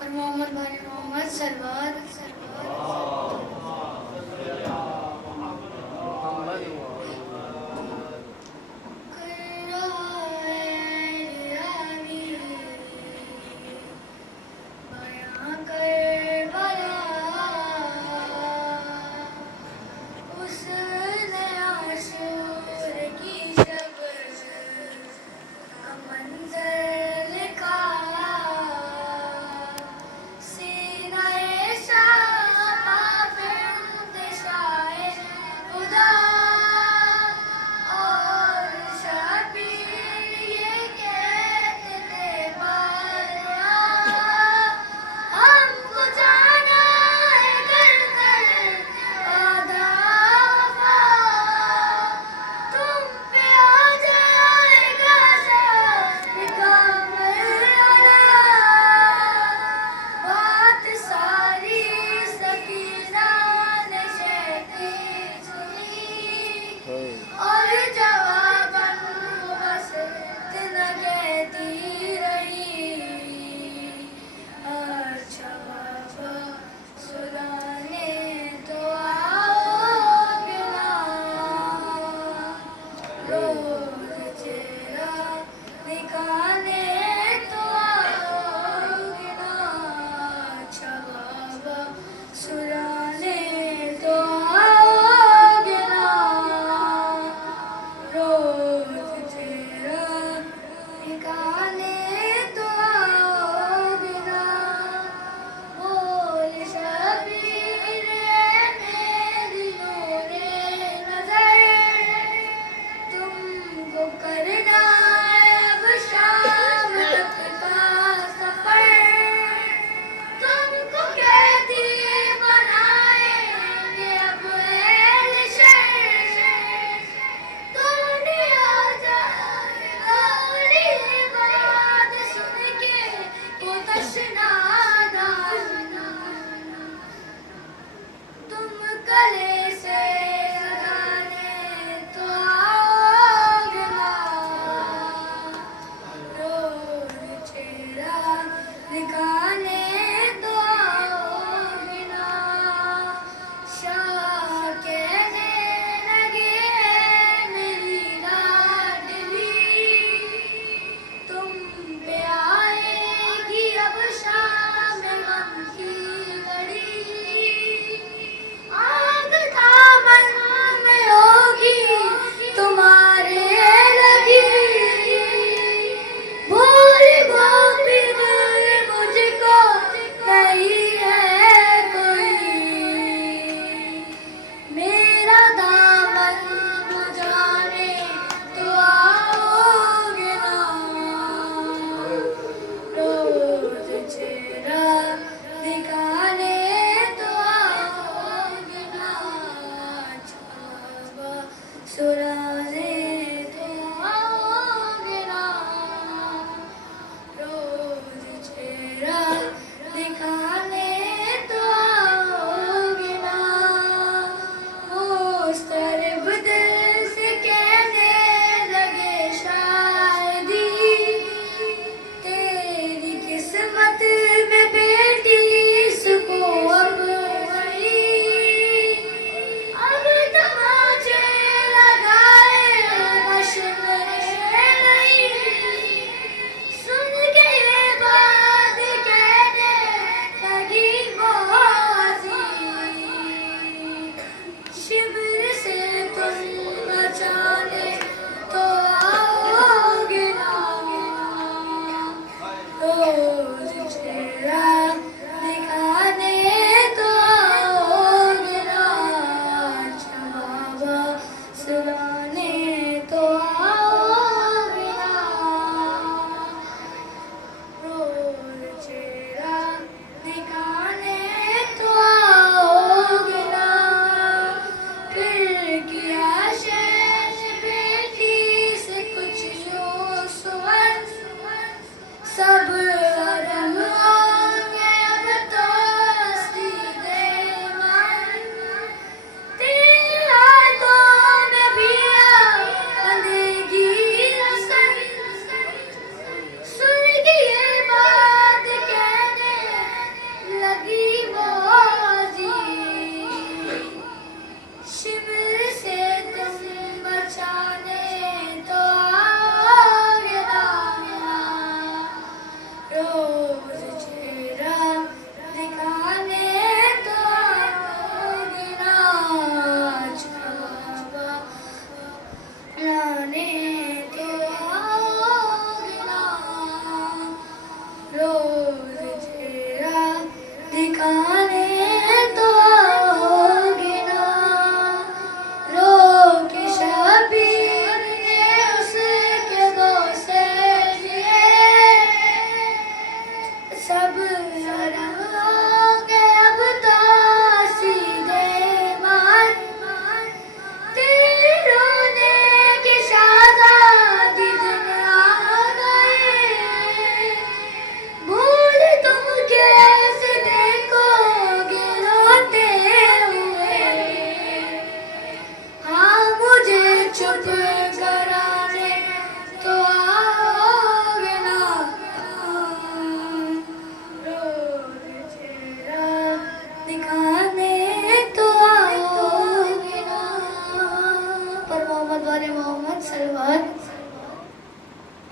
اور محمد بن محمد سلوات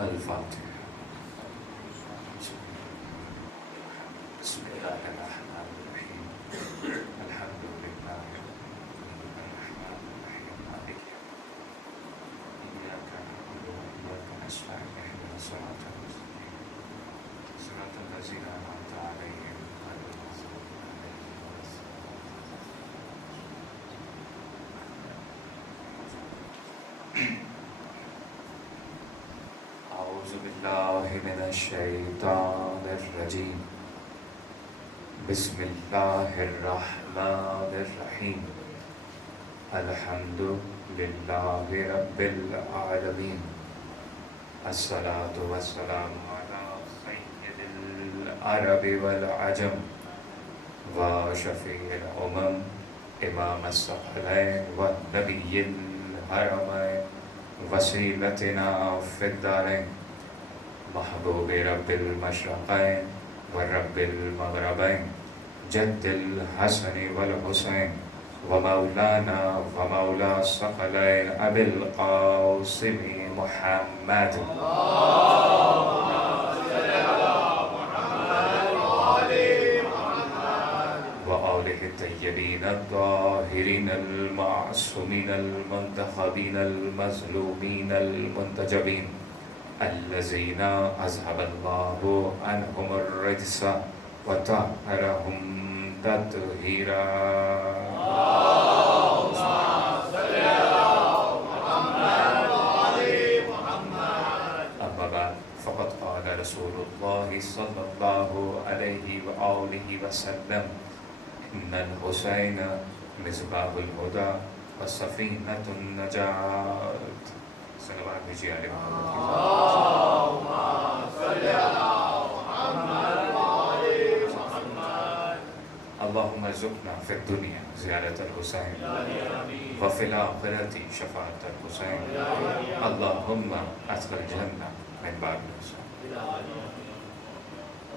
الفاتحہ. بسم اللہ الرحمن الرحیم. الحمد للہ الرحمن الرحیم مالک ایاک نعبد وایاک نستعین اهدنا الصراط المستقیم صراط الذین انعمت علیہم غیر المغضوب علیہم ولا الضالین. اعوذ باللہ من الشیطان الرجیم. بسم اللہ الرحمن الرحیم. الحمد للہ رب العالمین. الصلاة والسلام علی سید العرب والعجم وشفیع الامم امام الثقلین والنبی الحرمین وسیلتنا فی الدارین محبوب رب المشرقین ورب المغربین جد الحسن والحسین ومولانا ومولا الثقلین ابی القاسم محمد وآلہ الطیبین الطاہرین المعصومین المنتخبین المظلومین المنتجبین الذین اذهب اللہ عنہم الرجس وطہرہم تطہیرا. اما بعد فقد قال رسول اللہ صلی اللہ علیہ وآلہ وسلم ان الحسین مصباح الہدی وسفینۃ النجات. صلوات بھیجیے علی محمد. اللهم ارزقنا في الدنيا زيارة الحسين وفي الآخرة شفاعة الحسين. اللهم ادخل الجنة من باب الحسين.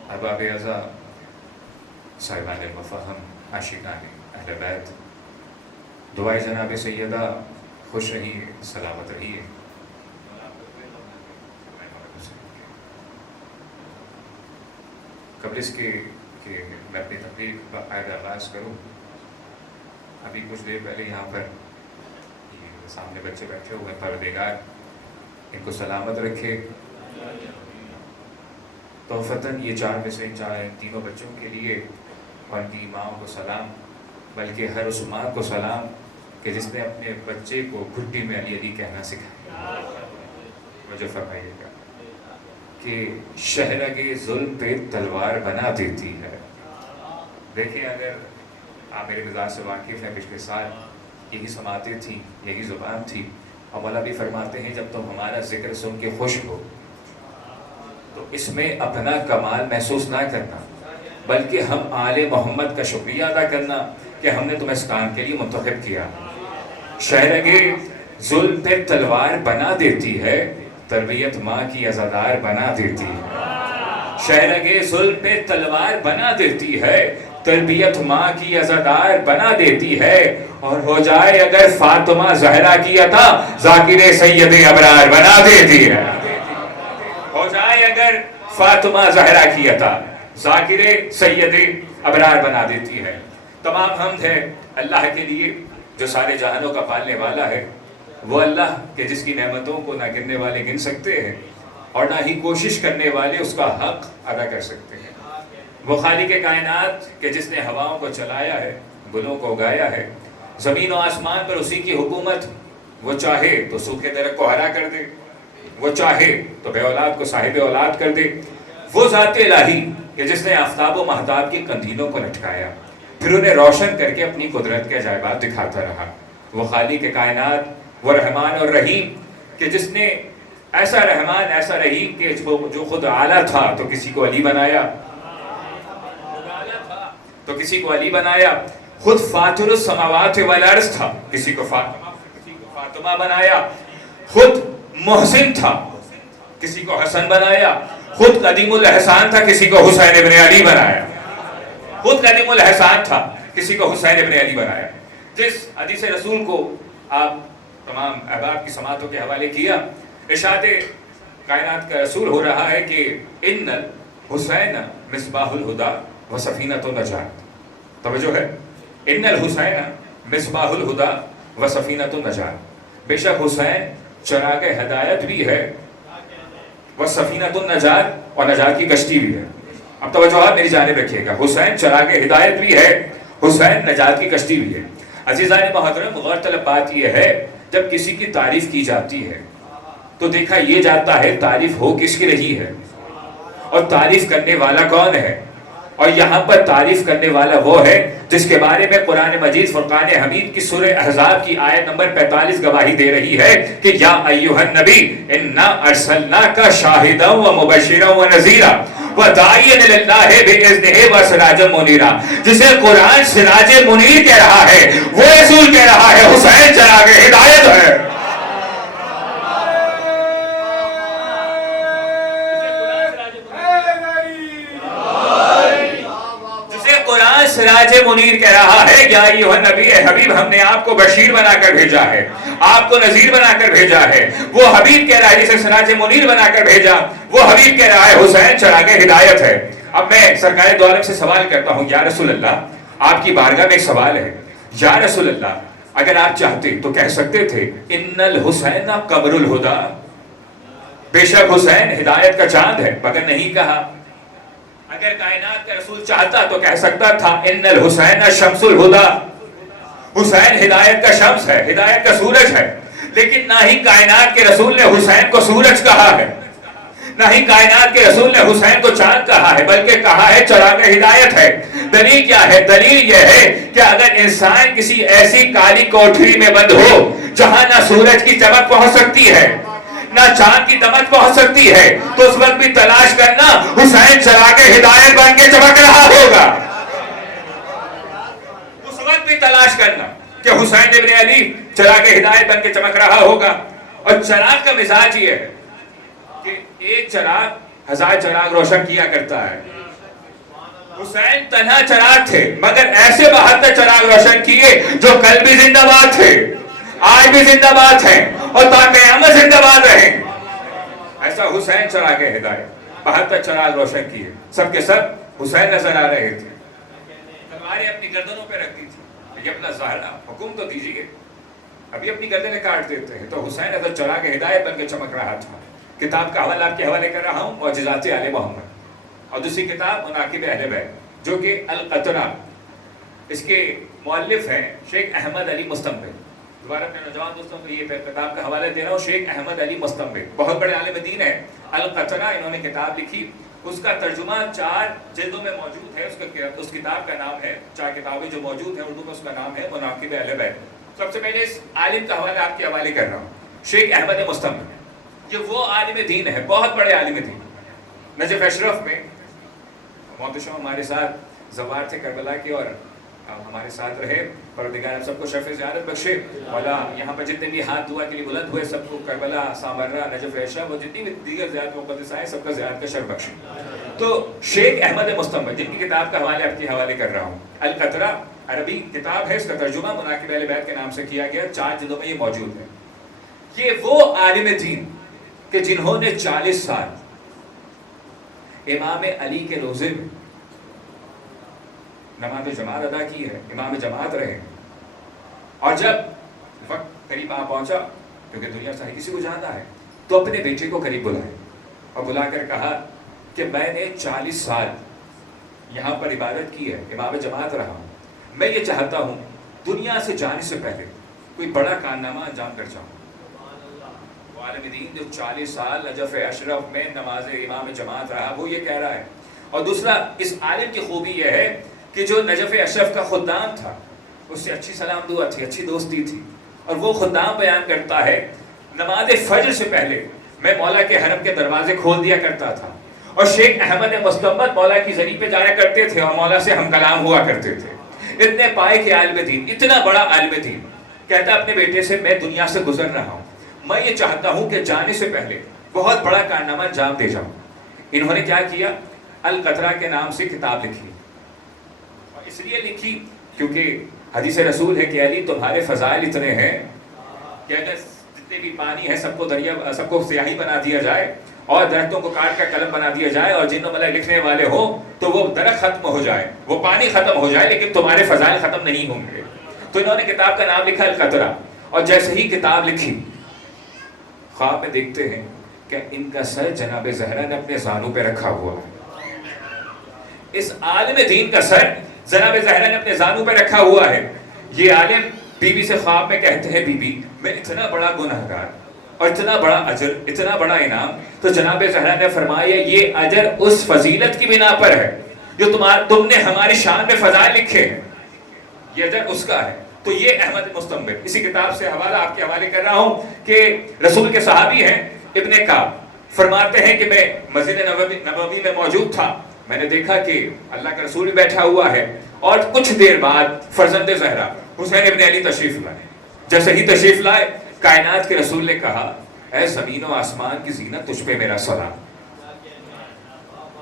احباب اعزاء، صاحبان المفاہم، عاشقان اہل بیت، دعائے جناب سیدہ خوش رہیے، سلامت رہیے. قبل اس کے کہ میں اپنی تقریر کا قاعدہ آغاز کروں، ابھی کچھ دیر پہلے یہاں پر یہ سامنے بچے بیٹھے ہوئے ہیں، پروردگار ان کو سلامت رکھے. تحفتاً یہ 4 میں سے تینوں بچوں کے لیے اور ان کی ماؤں کو سلام، بلکہ ہر اس ماں کو سلام کہ جس نے اپنے بچے کو گھٹی میں علی علی کہنا سکھایا. مجھے فرمائیے گا کہ شہرگ ظلم پہ تلوار بنا دیتی ہے. دیکھیں، اگر آپ میرے مزاج سے واقف ہیں، پچھلے سال یہی سماعتیں تھیں، یہی زبان تھی، اور مولا بھی فرماتے ہیں جب تم ہمارا ذکر سن کے خوش ہو تو اس میں اپنا کمال محسوس نہ کرنا، بلکہ ہم آل محمد کا شکریہ ادا کرنا کہ ہم نے تمہیں اس کام کے لیے منتخب کیا. شہرگ ظلم پہ تلوار بنا دیتی ہے، تربیت ماں کی عزادار بنا دیتی ہے. شہرگ ظلم پہ تلوار بنا دیتی ہے، تربیت ماں کی عزادار بنا دیتی ہے. اور ہو جائے اگر فاطمہ زہرا کی عطا، ذاکر سید ابرار بنا دیتی ہے. ہو جائے اگر فاطمہ زہرا کی عطا، ذاکر سید ابرار بنا دیتی ہے. تمام حمد ہے اللہ کے لیے جو سارے جہانوں کا پالنے والا ہے. وہ اللہ کہ جس کی نعمتوں کو نہ گننے والے گن سکتے ہیں اور نہ ہی کوشش کرنے والے اس کا حق ادا کر سکتے ہیں. وہ خالق کائنات کہ جس نے ہواؤں کو چلایا ہے، گلوں کو اگایا ہے. زمین و آسمان پر اسی کی حکومت. وہ چاہے تو سوکھے درخت کو ہرا کر دے، وہ چاہے تو بے اولاد کو صاحب اولاد کر دے. وہ ذات الہی کہ جس نے آفتاب و مہتاب کی قندیلوں کو لٹکایا، پھر انہیں روشن کر کے اپنی قدرت کے عجائبات دکھاتا رہا. وہ خالق کائنات، وہ رحمان اور رحیم کہ جس نے ایسا رحمان ایسا رحیم کہ جو خود اعلیٰ تھا تو کسی کو علی بنایا، تو کسی کو علی بنایا. خود فاطر السماوات والارض تھا، کسی کو فاطمہ بنایا. خود محسن تھا، کسی کو حسن بنایا. خود قدیم الاحسان تھا، کسی کو حسین ابن علی بنایا. خود قدیم الاحسان تھا، کسی کو حسین ابن علی بنایا. جس حدیث رسول کو آپ تمام احباب کی سماعتوں کے حوالے کیا، ارشاد کائنات کا رسول ہو رہا ہے کہ ان الحسین مصباح الہدا و سفینۃ النجات. توجہ ہے, ان الحسین مصباح الہدا و سفینۃ النجات, بے شک حسین چراغ ہدایت بھی ہے, وہ سفینۃ النجات اور نجات کی کشتی بھی ہے. اب توجہ میری جانب رکھیے گا, حسین چراغ ہدایت بھی ہے, حسین نجات کی کشتی بھی ہے. عزیزان محترم, غور طلب بات یہ ہے جب کسی کی تعریف کی جاتی ہے تو دیکھا یہ جاتا ہے تعریف ہو کس کی رہی ہے اور تعریف کرنے والا کون ہے. اور یہاں پر تعریف کرنے والا وہ ہے جس کے بارے میں قرآن مجید فرقان حمید کی سورہ احزاب کی آیت نمبر 45 گواہی دے رہی ہے کہ یا ایھا النبی انا ارسلناک شاہدا و مبشرا و نذیرا وداعیا الی اللہ باذنہ و سراجا منیرا. جسے قرآن سراج منیر کہہ رہا ہے وہ رسول کہہ رہا ہے حسین چراغ ہدایت ہے. سراج منیر کہہ رہا ہے یا ایھا النبی, اے حبیب ہم نے آپ کو بشیر بنا کر بھیجا ہے, آپ کو نذیر بنا کر بھیجا ہے. وہ حبیب کہہ رہا ہے جسے سراج منیر بنا کر بھیجا, وہ حبیب کہہ رہا ہے حسین چراغ ہدایت ہے. اب میں سرکار دو عالم سے سوال کرتا ہوں, یا رسول اللہ, آپ کی بارگاہ میں ایک سوال ہے, یا رسول اللہ اگر آپ چاہتے تو کہہ سکتے تھے ان الحسین قمر الہدا, بے شک حسین ہدایت کا چاند ہے, مگر نہیں کہا. اگر کائنات کا رسول چاہتا تو کہہ سکتا تھا ان الحسین شمس الہدا, حسین ہدایت کا شمس ہے, ہدایت کا سورج ہے. لیکن نہ ہی کائنات کے رسول نے حسین کو سورج کہا ہے, نہ ہی کائنات کے رسول نے حسین کو چاند کہا ہے, بلکہ کہا ہے چراغ ہدایت ہے. دلیل کیا ہے؟ دلیل یہ ہے کہ اگر انسان کسی ایسی کالی کوٹھری میں بند ہو جہاں نہ سورج کی چمک پہنچ سکتی ہے نہ چاند کی دمک پہنچ سکتی ہے, تو اس وقت بھی تلاش کرنا حسین چراغ ہدایت بن کے چمک رہا ہوگا. اس وقت بھی تلاش کرنا کہ حسین ابن علی چراغ ہدایت بن کے چمک رہا ہوگا. اور چراغ کا مزاج یہ ہے کہ ایک چراغ ہزار چراغ روشن کیا کرتا ہے. حسین تنہا چراغ تھے مگر ایسے 72 چراغ روشن کیے جو کل بھی زندہ باد تھے, آج بھی زندہ باد ہیں اور تا قیامت زندہ باد رہیں. ایسا حسین چراغ ہدایت, 72 چراغ روشن کیے, سب کے سب حسین نظر آ رہے تھے. تلواریں اپنی گردنوں پہ رکھتی تھی, یہ اپنا زہرا حکم تو دیجیے, ابھی اپنی گردنیں کاٹ دیتے ہیں. تو حسین اگر چراغ ہدایت بن کے چمک رہا تھا. کتاب کا حوالہ آپ کے حوالے کر رہا ہوں, معجزات آل محمد, اور دوسری کتاب مناقب اہل بیت جو کہ القطرہ, اس کے مؤلف ہیں شیخ احمد علی مستنبط. دوبارہ اپنے نوجوان دوستوں کو یہ کتاب کا حوالہ دے رہا ہوں, شیخ احمد علی مستنبط, بہت بڑے عالم دین ہیں. القطرہ انہوں نے کتاب لکھی, اس کا ترجمہ 4 جلدوں میں موجود ہے. اس کتاب کا نام ہے, 4 کتابیں جو موجود ہیں اردو میں, اس کا نام ہے مناقب اہل بیت. سب سے پہلے اس عالم کا حوالہ آپ کے حوالے کر رہا ہوں, شیخ احمد مستنبط. یہ وہ عالم دین ہے, بہت بڑے عالم دین. نجف اشرف میں محتشم ہمارے ساتھ زوار تھے کربلا کے, اور ہمارے ساتھ رہے. پروردگار آپ سب کو شرف زیارت بخشے. مولا یہاں پر جتنے بھی ہاتھ دعا کے لیے بلند ہوئے سب کو کربلا, سامرہ, نجف اشرف اور جتنی بھی دیگر زیارت مقدس آئے سب کا زیارت کا شرف بخشے. تو شیخ احمد مستنبط جن کی کتاب کا حوالے آپ کے حوالے کر رہا ہوں, القطرہ عربی کتاب ہے, اس کا ترجمہ مناقب اہل بیت کے نام سے کیا گیا, 4 جلدوں میں یہ موجود ہے. یہ وہ عالم دین کہ جنہوں نے 40 سال امام علی کے روزے میں نماز جماعت ادا کی ہے, امام جماعت رہے. اور جب وقت قریب آ پہنچا, کیونکہ دنیا سے کسی کو جانا ہے, تو اپنے بیٹے کو قریب بلائے اور بلا کر کہا کہ میں نے 40 سال یہاں پر عبادت کی ہے, امام جماعت رہا ہوں, میں یہ چاہتا ہوں دنیا سے جانے سے پہلے کوئی بڑا کارنامہ انجام کر جاؤں. عالم دین جو 40 سال نجف اشرف میں نماز امام جماعت رہا, وہ یہ کہہ رہا ہے. اور دوسرا, اس عالم کی خوبی یہ ہے کہ جو نجف اشرف کا خدام تھا اس سے اچھی سلام دعا تھی, اچھی دوستی تھی. اور وہ خدام بیان کرتا ہے نماز فجر سے پہلے میں مولا کے حرم کے دروازے کھول دیا کرتا تھا, اور شیخ احمد مستنبط مولا کی زری پہ جایا کرتے تھے اور مولا سے ہم کلام ہوا کرتے تھے. اتنے پائے کے عالم دین, اتنا بڑا عالم دین, کہتا اپنے بیٹے سے میں دنیا سے گزر رہا ہوں, میں یہ چاہتا ہوں کہ جانے سے پہلے بہت بڑا کارنامہ انجام دے جاؤں. انہوں نے کیا کیا, القطرہ کے نام سے کتاب لکھی. اور اس لیے لکھی کیونکہ حدیث رسول ہے کہ علی تمہارے فضائل اتنے ہیں کہ اگر جتنے بھی پانی ہے سب کو دریا، سب کو سیاہی بنا دیا جائے اور درختوں کو کاٹ کر قلم بنا دیا جائے اور جن ملک لکھنے والے ہو تو وہ درخت ختم ہو جائے، وہ پانی ختم ہو جائے، لیکن تمہارے فضائل ختم نہیں ہوں گے۔ تو انہوں نے کتاب کا نام لکھا القطرہ، اور جیسے ہی کتاب لکھی خواب میں دیکھتے ہیں کہ ان کا سر جناب زہرا نے اپنے زانوں پہ رکھا ہوا ہے۔ اس عالم دین کا سر جناب زہرا نے اپنے زانوں پہ رکھا ہوا ہے۔ یہ عالم بی بی سے خواب میں کہتے ہیں، بی بی میں اتنا بڑا گنہگار اور اتنا بڑا اجر، اتنا بڑا انعام، تو جناب زہرا نے فرمایا یہ اجر اس فضیلت کی بنا پر ہے جو تم نے ہماری شان میں فضائل لکھے ہیں، یہ اجر اس کا ہے۔ تو یہ احمد مستنبط، اسی کتاب سے حوالہ آپ کے حوالے کر رہا ہوں کہ رسول کے صحابی ہیں ابن کعب، فرماتے ہیں کہ میں مسجد نبوی میں موجود تھا، میں نے دیکھا کہ اللہ کا رسول بھی بیٹھا ہوا ہے اور کچھ دیر بعد فرزند زہرا حسین ابن علی تشریف لائے۔ جیسے ہی تشریف لائے کائنات کے رسول نے کہا اے زمین و آسمان کی زینت تجھ پہ میرا سلام،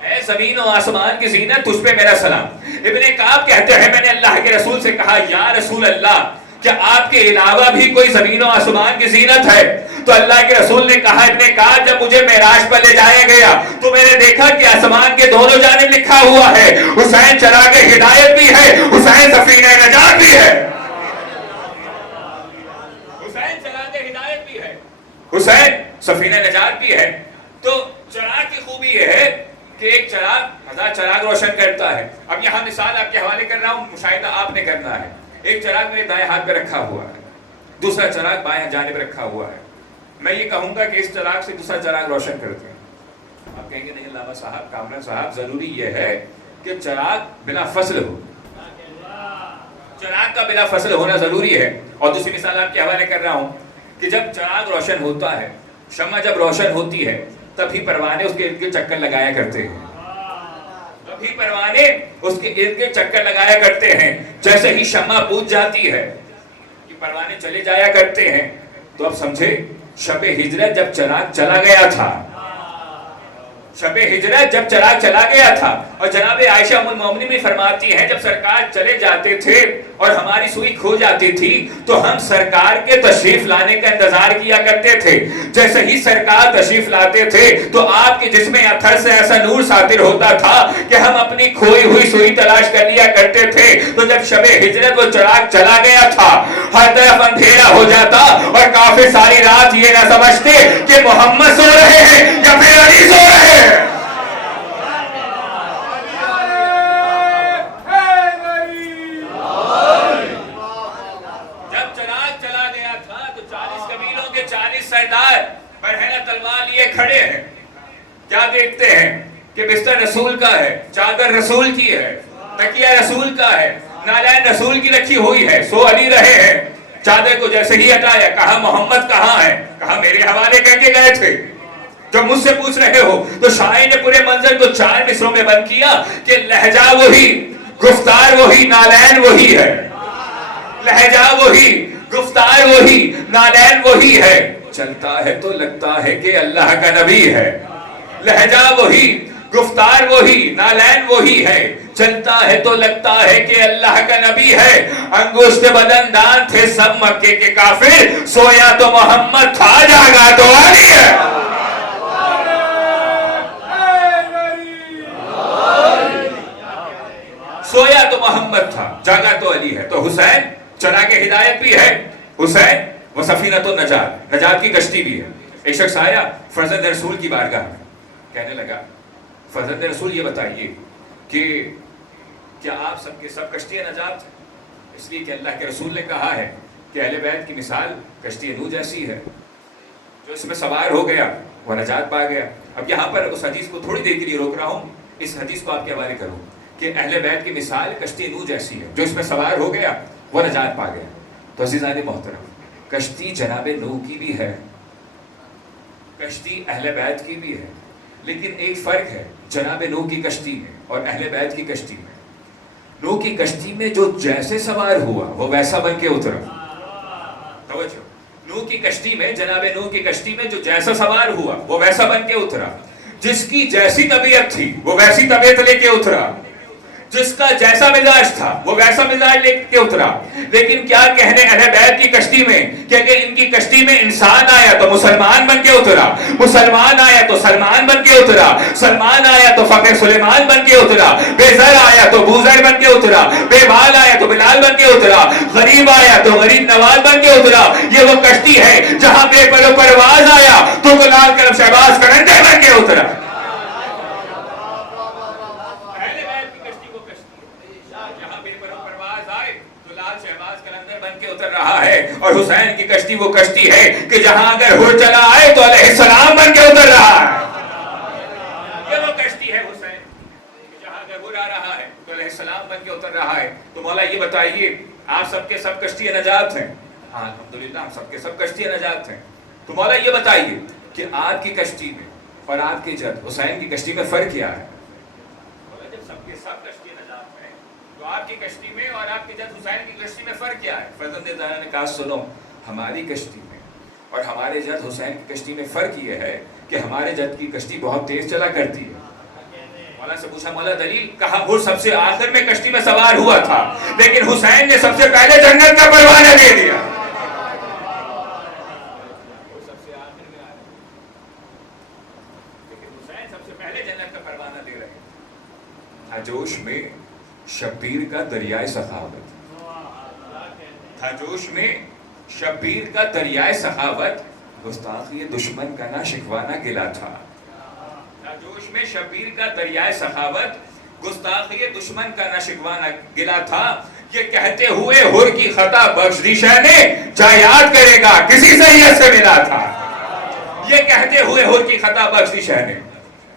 اے زمین و آسمان کی زینت تجھ پہ میرا سلام۔ ابن کعب کہتے ہیں میں نے اللہ کے رسول سے کہا یا رسول اللہ کیا آپ کے علاوہ بھی کوئی زمین و آسمان کی زینت ہے؟ تو اللہ کے رسول نے کہا ابن کعب جب مجھے معراج پر لے جایا گیا تو میں نے دیکھا کہ آسمان کے دونوں جانب لکھا ہوا ہے حسین چراغ ہدایت بھی ہے، حسین سفینہ نجات بھی ہے، حسین چراغ ہدایت بھی ہے، حسین سفینہ نجات بھی ہے۔ تو چراغ کی خوبی یہ ہے کہ ایک چراغ ہزار چراغ روشن کرتا ہے۔ اب یہاں مثال آپ کے حوالے کر رہا ہوں، مشاہدہ آپ نے کرنا ہے۔ ایک چراغ میرے دائیں ہاتھ پہ رکھا ہوا ہے، دوسرا چراغ بائیں جانب رکھا ہوا ہے۔ میں یہ کہوں گا کہ اس چراغ سے دوسرا چراغ روشن کرتے ہیں۔ آپ کہیں گے نہیں علامہ صاحب، کامران صاحب، ضروری یہ ہے کہ چراغ بلا فصل ہو، چراغ کا بلا فصل ہونا ضروری ہے۔ اور دوسری مثال آپ کے حوالے کر رہا ہوں کہ جب چراغ روشن ہوتا ہے، شمع جب روشن ہوتی ہے تبھی پروانے اس کے ارد گرد چکر لگایا کرتے ہیں، تبھی پروانے اس کے ارد گرد چکر لگایا کرتے ہیں۔ جیسے ہی شمع بجھ جاتی ہے کہ پروانے چلے جایا کرتے ہیں۔ تو اب سمجھے شب ہجرت جب چراغ چلا گیا تھا، شب ہجرت جب چراغ چلا گیا تھا، اور جناب عائشہ ام المومنین بھی فرماتی ہیں جب سرکار چلے جاتے تھے اور ہماری سوئی کھو جاتی تھی تو ہم سرکار کے تشریف لانے کا انتظار کیا کرتے تھے۔ جیسے ہی سرکار تشریف لاتے تھے تو آپ کے جسم اطہر سے ایسا نور ساطر ہوتا تھا کہ ہم اپنی کھوئی ہوئی سوئی تلاش کر لیا کرتے تھے۔ تو جب شب ہجرت وہ چراغ چلا گیا تھا، ہر طرف اندھیرا ہو جاتا اور کافی ساری رات یہ نہ سمجھتے کہ محمد سو رہے ہیں یا پھر علی سو رہے ہیں۔ تلوار لیے کھڑے ہیں، کیا دیکھتے ہیں کہ بستر رسول کا ہے، چادر رسول کی ہے، تکیہ رسول کا ہے، نالین رسول کی رکھی ہوئی ہے، سو علی رہے ہیں۔ چادر کو جیسے ہی ہٹایا کہا محمد کہاں ہے؟ کہا میرے حوالے کر کے گئے تھے۔ جب مجھ سے پوچھ رہے ہو تو شاعر نے پورے منظر کو 4 مصروں میں بند کیا کہ لہجہ وہی، گفتار وہی، نالین وہی ہے، لہجہ وہی، گفتار وہی، نالین وہی ہے، چلتا ہے تو لگتا ہے کہ اللہ کا نبی ہے، لہجہ وہی، گفتار وہی، نالین وہی ہے، چلتا ہے تو لگتا ہے کہ اللہ کا نبی ہے۔ انگشت بدن دان تھے سب مکے کے کافر، سویا تو محمد تھا جاگا تو علی ہے۔ سویا تو محمد تھا جاگا تو علی ہے۔ تو حسین چراغ ہدایت بھی ہے، حسین وہ سفینۃ النجات، نجات کی کشتی بھی ہے۔ ایک شخص آیا فرزند رسول کی بارگاہ میں، کہنے لگا فرزند رسول یہ بتائیے کہ کیا آپ سب کے سب کشتی نجات؟ اس لیے کہ اللہ کے رسول نے کہا ہے کہ اہل بیت کی مثال کشتی نوح جیسی ہے، جو اس میں سوار ہو گیا وہ نجات پا گیا۔ اب یہاں پر اس حدیث کو تھوڑی دیر کے لیے روک رہا ہوں، اس حدیث کو آپ کے حوالے کروں کہ اہل بیت کی مثال کشتی نوح جیسی ہے، جو اس میں سوار ہو گیا وہ نجات پا گیا۔ تو عزیزان محترم، کشتی جناب نوح کی بھی ہے، کشتی اہل بیت کی بھی ہے، لیکن ایک فرق ہے جناب نوح کی کشتی میں اور اہل بیت کی کشتی میں۔ نوح کی کشتی میں جو جیسے سوار ہوا وہ ویسا بن کے اترا۔ توجہ، نوح کی کشتی میں، جناب نوح کی کشتی میں جو جیسا سوار ہوا وہ ویسا بن کے اترا، جس کی جیسی طبیعت تھی وہ ویسی طبیعت لے کے اترا، جس کا جیسا مزاج تھا وہ ویسا مزاج لے کے اترا. لیکن کیا کہنے اہل بیت کی کشتی میں کہ اگر ان کی کشتی میں انسان آیا تو مسلمان بن کے اترا, مسلمان آیا تو سلمان بن کے اترا, سلمان آیا تو فخر سلیمان بن کے اترا, بے زر آیا تو بوزر بن کے اترا, بے بال آیا تو بلال بن کے اترا, غریب آیا تو غریب نواز بن کے اترا. یہ وہ کشتی ہے جہاں بے پر و پرواز آیا تو گلال کرم شہباز کرندے بن کے اترا. رہا ہے اور حسین کی کشتی وہ کشتی ہے کہ جہاں اگر ہر چلا آئے تو علیہ السلام بن کے اتر رہا ہے. یہ وہ کشتی ہے حسین کہ جہاں اگر ہر آ رہا ہے تو علیہ السلام بن کے اتر رہا ہے. تو مولا یہ بتائیے آپ سب کے سب کشتی نجات ہیں. ہاں الحمدللہ ہم سب کے سب کشتی نجات ہیں. تو مولا یہ بتائیے کہ آپ کی کشتی میں اور آپ کی جد حسین کی کشتی میں فرق کیا ہے؟ جب سب کے سب کشتی نجات ہیں تو آپ کی کشتی میں اور آپ کی جد حسین کی کشتی میں فرق کیا ہے؟ فرزند زہرا نے کہا سنو, ہماری کشتی میں اور ہمارے جد حسین کی کشتی میں فرق یہ ہے کہ ہمارے جد کی کشتی بہت تیز چلا کرتی ہے. مولا سے پوچھا مولا دلیل, کہا وہ سب سے آخر میں کشتی میں سوار ہوا تھا لیکن حسین نے سب سے پہلے جنت کا پروانہ دے دیا. وہ سب سے آخر میں آیا لیکن حسین سب سے پہلے جنت کا پروانہ دے رہے ہیں. تھاجوش میں شبیر کا دریائے سخاوت, تھاجوش میں شبیر کا دریائے سخاوت, گستاخی دشمن کا نہ شکوانا گلا تھا. تھاجوش میں شبیر کا دریائے سخاوت, گستاخی دشمن کا نہ شکوانا گلا تھا. یہ کہتے ہوئے ہر کی خطا بخشش نے جا یاد کرے گا کسی سید سے ملا تھا. یہ کہتے ہوئے ہر کی خطا بخشش نے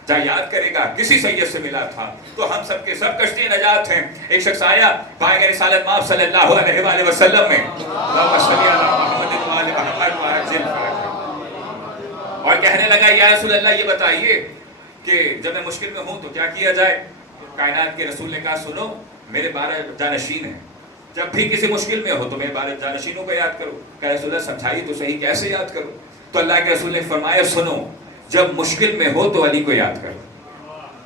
جا یاد کرے گا کسی سید سے ملا تھا. تو ہم سب کے سب کشتی نجات ہیں. ایک شخص آیا پائے رسالت مآب صلی اللہ علیہ وآلہ وسلم میں اور کہنے لگا یا رسول اللہ یہ بتائیے کہ جب میں مشکل میں ہوں تو کیا کیا جائے؟ کائنات کے رسول نے کہا سنو, میرے 12 جانشین ہیں, جب بھی کسی مشکل میں ہو تو میرے 12 جانشینوں کو یاد کرو. کہ رسول اللہ سمجھائیے تو صحیح کیسے یاد کرو؟ تو اللہ کے رسول نے فرمایا سنو, جب مشکل میں ہو تو علی کو یاد کرو,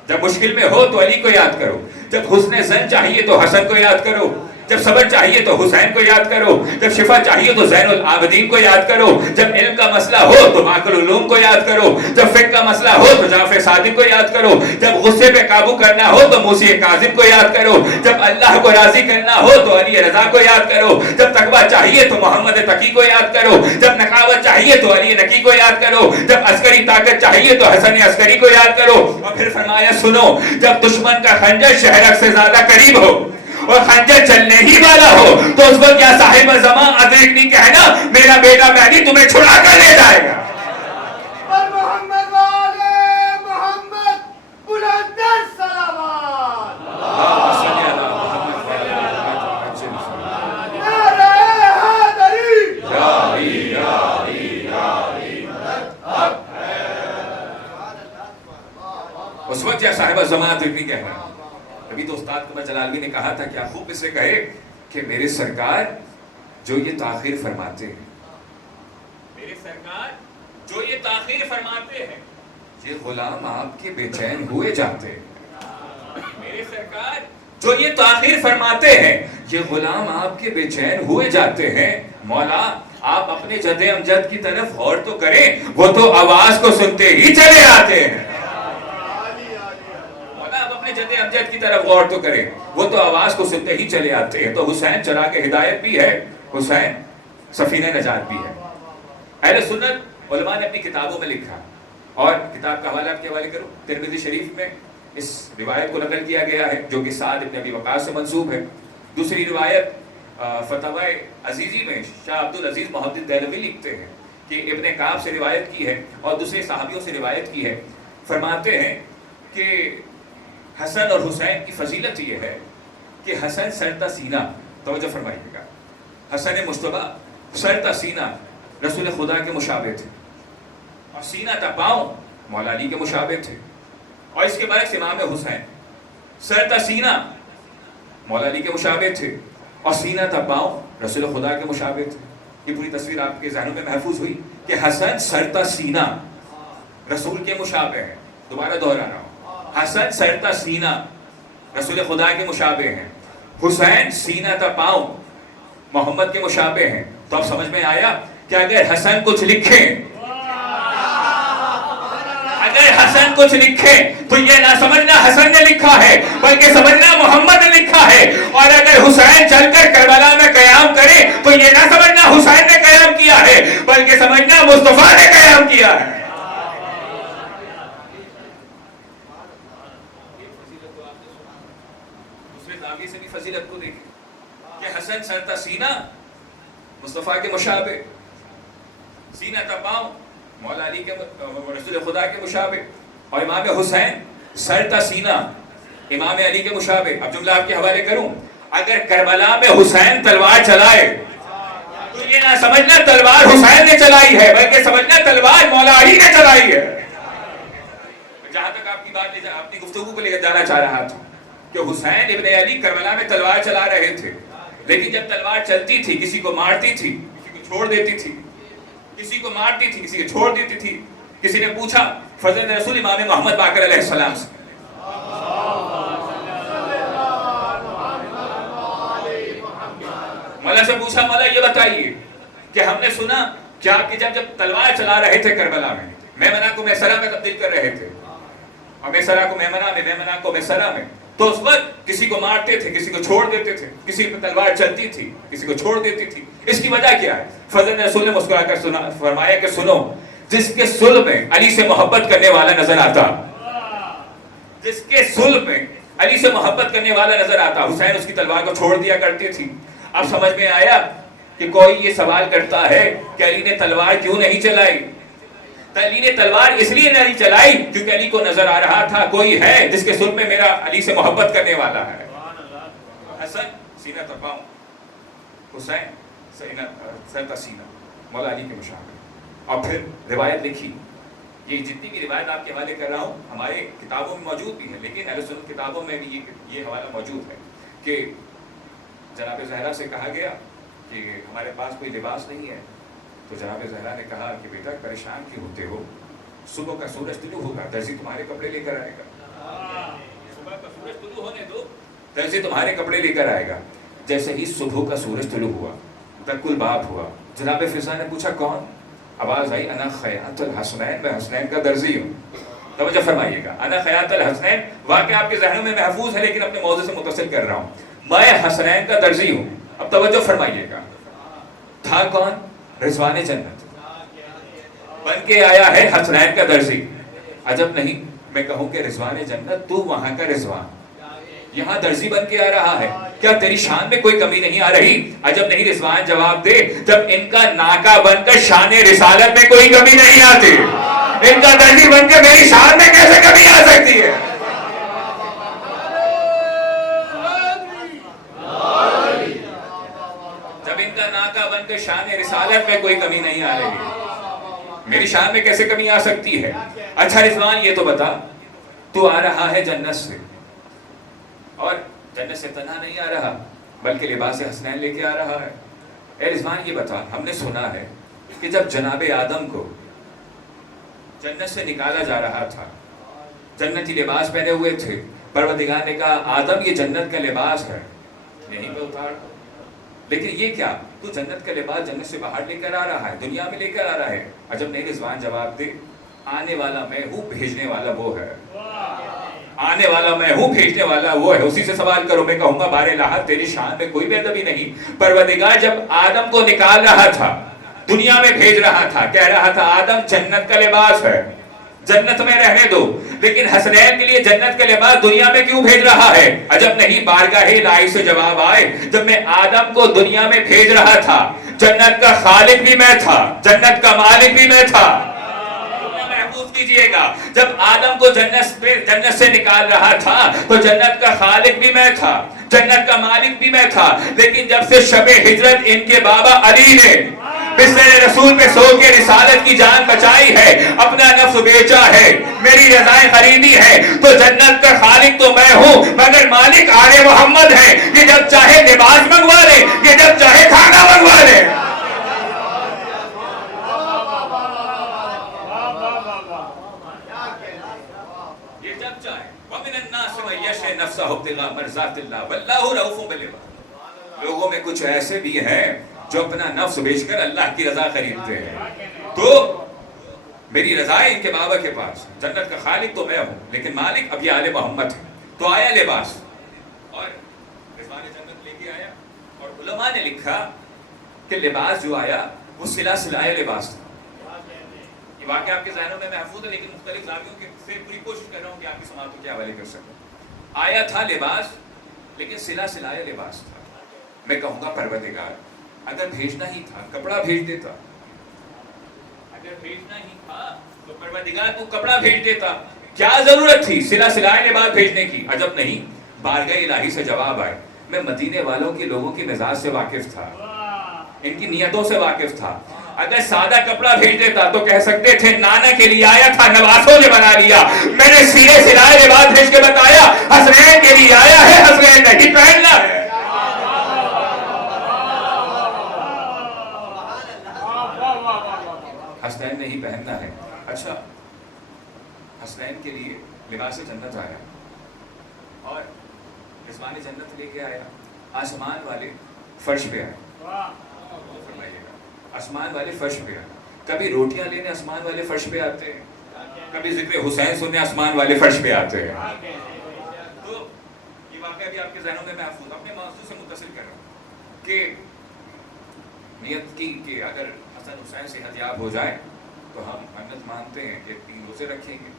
جب مشکل میں ہو تو علی کو یاد کرو, جب حسن زن چاہیے تو حسن کو یاد کرو, جب صبر چاہیے تو حسین کو یاد کرو, جب شفا چاہیے تو زین العابدین کو یاد کرو, جب علم کا مسئلہ ہو تو ماکل العلوم کو یاد کرو, جب فقہ کا مسئلہ ہو تو جعفر صادق کو یاد کرو, جب غصے پہ قابو کرنا ہو تو موسی کاظم کو یاد کرو, جب اللہ کو راضی کرنا ہو تو علی رضا کو یاد کرو, جب تقویٰ چاہیے تو محمد تقی کو یاد کرو, جب نقاوت چاہیے تو علی نقی کو یاد کرو, جب عسکری طاقت چاہیے تو حسن عسکری کو یاد کرو. اور پھر فرمایا سنو, جب دشمن کا خنجر شہرک سے زیادہ قریب ہو اور خنجر چلنے ہی والا ہو تو اس وقت کیا صاحب زمان ادریک نہیں کہنا میرا بیٹا مہدی تمہیں چھڑا کر لے جائے گا. پر محمد والے محمد بلندر صلوات نعرہ حیدری اس وقت کیا صاحب زمان ادریک نہیں کہنا. ابھی تو استاد قمر جلالوی نے کہا تھا کیا خوب اسے کہے کہ میرے سرکار جو یہ تاخیر فرماتے ہیں, میرے سرکار جو یہ تاخیر فرماتے ہیں یہ غلام آپ کے بے چین ہوئے جاتے ہیں. میرے سرکار جو یہ تاخیر فرماتے ہیں یہ غلام آپ کے بے چین ہوئے جاتے ہیں. مولا آپ اپنے جد امجد کی طرف غور تو کریں, وہ تو آواز کو سنتے ہی چلے آتے ہیں. جد امجد کی طرف غور تو کریں, وہ تو آواز کو سنتے ہی چلے آتے ہیں. تو حسین چراغ ہدایت بھی ہے, حسین سفینہ نجات بھی ہے. اہل سنت علماء نے اپنی کتابوں میں لکھا, اور کتاب کا حوالہ آپ کے حوالے کرو, ترمذی شریف میں اس روایت کو نقل کیا گیا ہے جو کہ سعد ابن ابی وقاص سے منسوب ہے. دوسری روایت فتاوی عزیزی میں شاہ عبد العزیز محدث دہلوی لکھتے ہیں کہ ابن کعب سے روایت کی ہے اور دوسرے صحابیوں سے روایت کی ہے. فرماتے ہیں کہ حسن اور حسین کی فضیلت یہ ہے کہ حسن سرتا سینہ, توجہ فرمائیے گا, حسن مجتبی سرتا سینہ رسول خدا کے مشابہ تھے, اور سینہ تا پاؤں مولا علی کے مشابہ تھے. اور اس کے برعکس امام حسین سرتا سینہ مولا علی کے مشابہ تھے, اور سینہ تا پاؤں رسول خدا کے مشابہ تھے. یہ پوری تصویر آپ کے ذہنوں میں محفوظ ہوئی کہ حسن سرتا سینہ رسول کے مشابہ ہے. دوبارہ دہرا رہا ہوں, حسن سرتا سینہ رسول خدا کے مشابہ ہیں، حسین سینہ تا پاؤں محمد کے مشابہ ہیں. تو اب سمجھ میں آیا کہ اگر حسن کچھ لکھے تو یہ نہ سمجھنا حسن نے لکھا ہے بلکہ سمجھنا محمد نے لکھا ہے. اور اگر حسین چل کر کربلا میں قیام کرے تو یہ نہ سمجھنا حسین نے قیام کیا ہے بلکہ سمجھنا مصطفیٰ نے قیام کیا ہے. آگے سے بھی فضیلت کو دیکھیں کہ حسن سرتا سینہ مصطفیٰ کے مشابہ، سینہ تا پاؤں مولا علی کے رسول خدا کے مشابہ، اور امام حسین سرتا سینہ امام علی کے مشابہ. اب جملہ آپ کے حوالے کروں، اگر کربلا میں حسین تلوار چلائے تو یہ نہ سمجھنا تلوار حسین نے چلائی ہے بلکہ سمجھنا تلوار مولا علی نے چلائی ہے. جہاں تک آپ کی بات اپنی گفتگو کو لے کر جانا چاہ رہا تھا کہ حسین ابن علی کربلا میں تلوار چلا رہے تھے، لیکن جب تلوار چلتی تھی کسی کو مارتی تھی، کسی کو چھوڑ دیتی تھی، کسی کو مارتی تھی، کسی کو چھوڑ دیتی تھی. کسی نے پوچھا فرزند رسول امام محمد باقر علیہ السلام سے، مولا سے پوچھا مولا یہ بتائیے کہ ہم نے سنا کیا کہ جب تلوار چلا رہے تھے کربلا میں میمنہ کو میسرہ میں تبدیل کر رہے تھے، اور میسرہ کو میمنہ میں، میمنہ کو میسرہ میں، تو اس وقت کسی کو مارتے تھے، کسی کو چھوڑ دیتے تھے، کسی پر تلوار چلتی تھی، کسی کو چھوڑ دیتی تھی. اس کی وجہ کیا ہے؟ فرزند رسول نے مسکرا کر فرمایا کہ سنو، جس کے صلب میں علی سے محبت کرنے والا نظر آتا، جس کے صلب میں علی سے محبت کرنے والا نظر آتا، حسین اس کی تلوار کو چھوڑ دیا کرتے تھی. اب سمجھ میں آیا کہ کوئی یہ سوال کرتا ہے کہ علی نے تلوار کیوں نہیں چلائی. علی نے تلوار اس لیے نہیں چلائی کیونکہ علی کو نظر آ رہا تھا کوئی ہے جس کے صلب میں میرا علی سے محبت کرنے والا ہے. حسن سینہ تا پاؤں، حسین سر سینہ مولا علی کے مشابہ. اور پھر روایت لکھی، یہ جتنی بھی روایت آپ کے حوالے کر رہا ہوں ہمارے کتابوں میں موجود بھی ہے، لیکن اہل سنت کتابوں میں بھی یہ حوالہ موجود ہے کہ جناب زہرا سے کہا گیا کہ ہمارے پاس کوئی لباس نہیں ہے، تو جناب زہرا نے کہا کہ بیٹا پریشان کیوں ہوتے ہو، صبح کا سورج طلوع ہوگا درزی تمہارے کپڑے لے کر آئے گا، صبح کا سورج طلوع ہونے دو درزی تمہارے کپڑے لے کر آئے گا. جیسے ہی صبح کا سورج طلوع ہوا تک الباب ہوا، جناب فضا نے پوچھا کون؟ آواز آئی انا خیاط الحسنین، میں حسنین کا درزی ہوں. توجہ فرمائیے گا، انا خیاط الحسنین واقعہ آپ کے ذہنوں میں محفوظ ہے لیکن اپنے موضوع سے متصل کر رہا ہوں. میں حسنین کا درزی ہوں. اب توجہ فرمائیے گا، تھا کون؟ رضوان جنت بن کے آیا ہے حسنین کا درزی. عجب نہیں میں کہوں کہ رضوان جنت تو وہاں کا رضوان یہاں درزی بن کے آ رہا ہے، کیا تیری شان میں کوئی کمی نہیں آ رہی؟ عجب نہیں رضوان جواب دے، جب ان کا ناکا بن کر شان رسالت میں کوئی کمی نہیں آتی، ان کا درزی بن کے میری شان میں کیسے کمی آ سکتی ہے؟ جب ان کا ناکا بن کر شان رسالت میں کوئی کمی نہیں آ رہی، میری شان میں کیسے کمی آ سکتی ہے؟ اچھا رضوان یہ تو بتا، تو آ رہا ہے جنت سے، اور جنت سے تنہا نہیں آ رہا بلکہ لباس حسنین لے کے آ رہا ہے. اے رضوان یہ بتا، ہم نے سنا ہے کہ جب جناب آدم کو جنت سے نکالا جا رہا تھا، جنتی لباس پہنے ہوئے تھے، پروردگار نے کہا آدم یہ جنت کا لباس ہے، یہیں پہ اتار. لیکن یہ کیا، تو جنت کا لباس جنت سے باہر لے کر آ رہا ہے، دنیا میں لے کر آ رہا ہے. عجب نہیں رضوان جواب دے، آنے والا میں ہوں، بھیجنے والا وہ ہے. آنے والا میں ہوں، بھیجنے والا وہ ہے. اسی سے سوال کرو. میں کہوں گا بار الہ تیری شان میں کوئی بے ادبی نہیں. پروردگار جب آدم کو نکال رہا تھا، دنیا میں بھیج رہا تھا، کہہ رہا تھا آدم جنت کا لباس ہے، جنت میں رہنے دو، لیکن حسنین کے لیے جنت کا لباس دنیا میں کیوں بھیج رہا ہے؟ عجب نہیں بارگاہ الہی سے جواب آئے، جب میں آدم کو دنیا میں بھیج رہا تھا، جنت کا خالق بھی میں تھا، جنت کا مالک بھی میں تھا. کیجئے گا، جب آدم کو جنت سے نکال رہا تھا تو جنت کا خالق بھی میں تھا، جنت کا مالک بھی میں تھا. لیکن جب سے شب ہجرت ان کے بابا علی نے بستر رسول پہ سو کے رسالت کی جان بچائی ہے، اپنا نفس بیچا ہے، میری رضائیں خریدی ہے، تو جنت کا خالق تو میں ہوں مگر مالک آل محمد ہے. یہ جب چاہے لباس منگوا لے، یہ جب چاہے کھانا منگوا لے. یہ جب چاہے وَمِنَ النَّاسِ مَن يَشْرِي نَفْسَهُ ابْتِغَاءَ مَرْضَاتِ اللَّهِ وَاللَّهُ رَءُوفٌ بِالْعِبَادِ. لوگوں میں کچھ ایسے بھی ہیں جو اپنا نفس بیچ کر اللہ کی رضا خریدتے ہیں. تو میری رضا ہے ان کے بابا کے پاس. جنت کا خالق تو میں ہوں لیکن مالک اب یہ آل محمد ہے. تو آیا لباس اور رضوان جنت لے کے آیا. اور علماء نے لکھا کہ لباس جو آیا وہ سلا سلایا لباس تھا. یہ واقعہ آپ کے ذہنوں میں محفوظ ہے لیکن مختلف زاویوں کے سے پوری کوشش کر رہا ہوں کہ آپ کی سماعتوں کے حوالے کر سکوں. آیا تھا لباس لیکن سلا سلایا لباس تھا. میں کہوں گا پروردگار اگر بھیجنا ہی تھا کپڑا بھیج دیتا. اگر بھیجنا ہی تھا تو پروردگار تو کپڑا بھیج دیتا. کیا ضرورت تھی سلا سلایا لباس بھیجنے کی؟ عجب نہیں بارگاہ الہی سے جواب آئے. میں مدینے والوں کے لوگوں کی مزاج سے واقف تھا, ان کی نیتوں سے واقف تھا. اگر سادہ کپڑا بھیج دیتا تو کہہ سکتے تھے نانا کے لیے آیا تھا نواسوں نے بنا لیا. میں نے سینے سلائے لباس بھیج کے بتایا حسنین کے لیے آیا ہے, حسنین نہیں پہننا ہے. حسنین نہیں پہننا ہے. اچھا حسنین کے لیے لباس جنت آیا اور رضوان جنت لے کے آیا. آسمان والے فرش پہ آئے. آسمان والے فرش پہ آئے. کبھی روٹیاں لینے آسمان والے فرش پہ آتے ہیں, کبھی ذکر حسین سننے آسمان والے فرش پہ آتے ہیں. تو یہ واقعہ بھی آپ کے ذہنوں میں محفوظ اپنے موضوع سے متصل کر رہا ہوں کہ نیت کی کہ اگر حسن حسین صحت یاب ہو جائے تو ہم منت مانتے ہیں کہ 3 روزے رکھیں گے.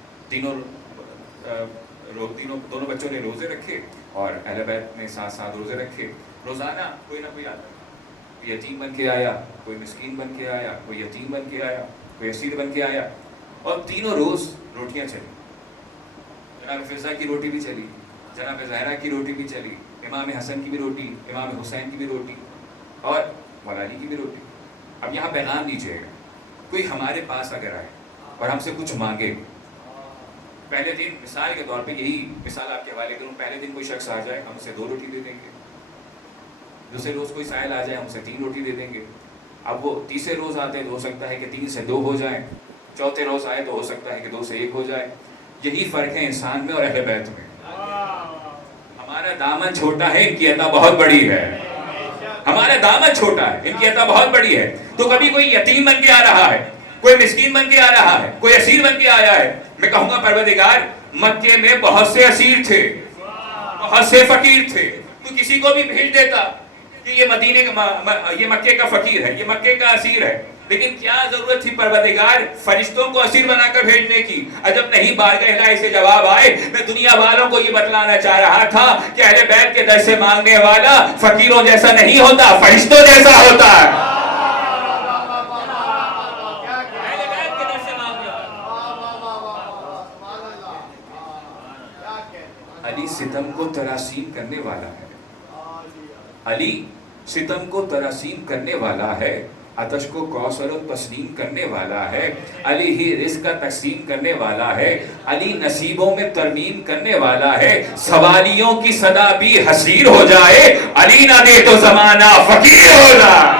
دونوں بچوں نے روزے رکھے اور اہل بیت نے 7 روزے رکھے. روزانہ کوئی نہ کوئی آتا, کوئی یتیم بن کے آیا, کوئی مسکین بن کے آیا, کوئی یتیم بن کے آیا, کوئی اسیر بن کے آیا. اور تینوں روز روٹیاں چلی. جناب فضا کی روٹی بھی چلی, جناب زہرا کی روٹی بھی چلی, امام حسن کی بھی روٹی, امام حسین کی بھی روٹی اور مولا علی کی بھی روٹی. اب یہاں پیغام دیجیے گا کوئی ہمارے پاس اگر آئے اور ہم سے کچھ مانگے, پہلے دن مثال کے طور پہ یہی مثال آپ کے حوالے کروں, پہلے دن کوئی شخص آ جائے ہم اسے 2 روٹی دے دیں گے. دوسرے روز کوئی سائل آ جائے ہم اسے 3 روٹی دے دیں گے. اب وہ تیسرے روز آتے ہیں تو ہو سکتا ہے کہ 3 سے 2 ہو جائیں, چوتھے روز آئے تو ہو سکتا ہے کہ 2 سے 1 ہو جائے. یہی فرق ہے انسان میں اور اہل بیت میں. ہمارا دامن چھوٹا ہے, ان کی عطا بہت بڑی ہے. ہمارا دامن چھوٹا ہے, ان کی عطا بہت بڑی ہے. تو کبھی کوئی یتیم بن کے آ رہا ہے, کوئی مسکین بن کے آ رہا ہے, کوئی اسیر بن کے آیا ہے. میں کہوں گا پروردگار مکے میں بہت سے اسیر تھے, بہت سے فقیر تھے, تو کسی کو بھی بھیج دیتا کہ یہ مدینے کا یہ مکے کا فقیر ہے, یہ مکے کا اسیر ہے. لیکن کیا ضرورت تھی پروردگار فرشتوں کو اسیر بنا کر بھیجنے کی؟ عجب نہیں بارگاہ الہی سے جواب آئے. میں دنیا والوں کو یہ بتلانا چاہ رہا تھا کہ اہل بیت کے در سے مانگنے والا فقیروں جیسا نہیں ہوتا, فرشتوں جیسا ہوتا ہے. علی ستم کو تراسیم کرنے والا ہے, علی ستم کو تراسیم کرنے والا ہے, عطش کو کوثر و تسلیم کرنے والا ہے, علی ہی رزق کا تقسیم کرنے والا ہے, علی نصیبوں میں ترمیم کرنے والا ہے. سوالیوں کی صدا بھی حسیر ہو جائے, علی نہ دے تو زمانہ فقیر ہو جائے.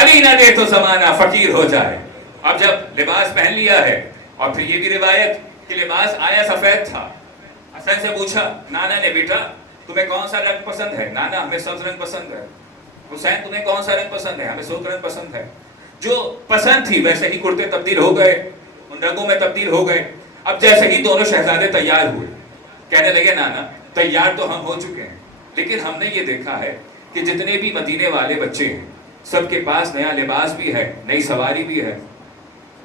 علی نہ دے تو زمانہ فقیر ہو جائے. اب جب لباس پہن لیا ہے, اور پھر یہ بھی روایت کہ لباس آیا سفید تھا, حسن سے پوچھا نانا نے بیٹا تمہیں کون سا رنگ پسند ہے؟ نانا ہمیں سبز رنگ پسند ہے. حسین تمہیں کون سا رنگ پسند ہے؟ ہمیں سرخ رنگ پسند ہے. جو پسند تھی ویسے ہی کرتے تبدیل ہو گئے, ان رنگوں میں تبدیل ہو گئے. اب جیسے ہی دونوں شہزادے تیار ہوئے, کہنے لگے نانا تیار تو ہم ہو چکے ہیں, لیکن ہم نے یہ دیکھا ہے کہ جتنے بھی مدینے والے بچے ہیں سب کے پاس نیا لباس بھی ہے, نئی سواری بھی ہے.